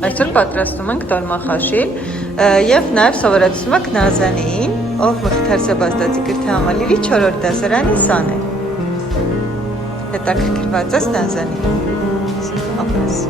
Այսօր պատրաստում ենք դոլմախաշիլ եւ նաեւ սովորեցնում ենք Նազանին, ով Մխիթարսաբաստացի գրթահամալիրի 4-րդ դասարանի սան է։ Հետաքրքրված ես Նազանի։ Ապրես։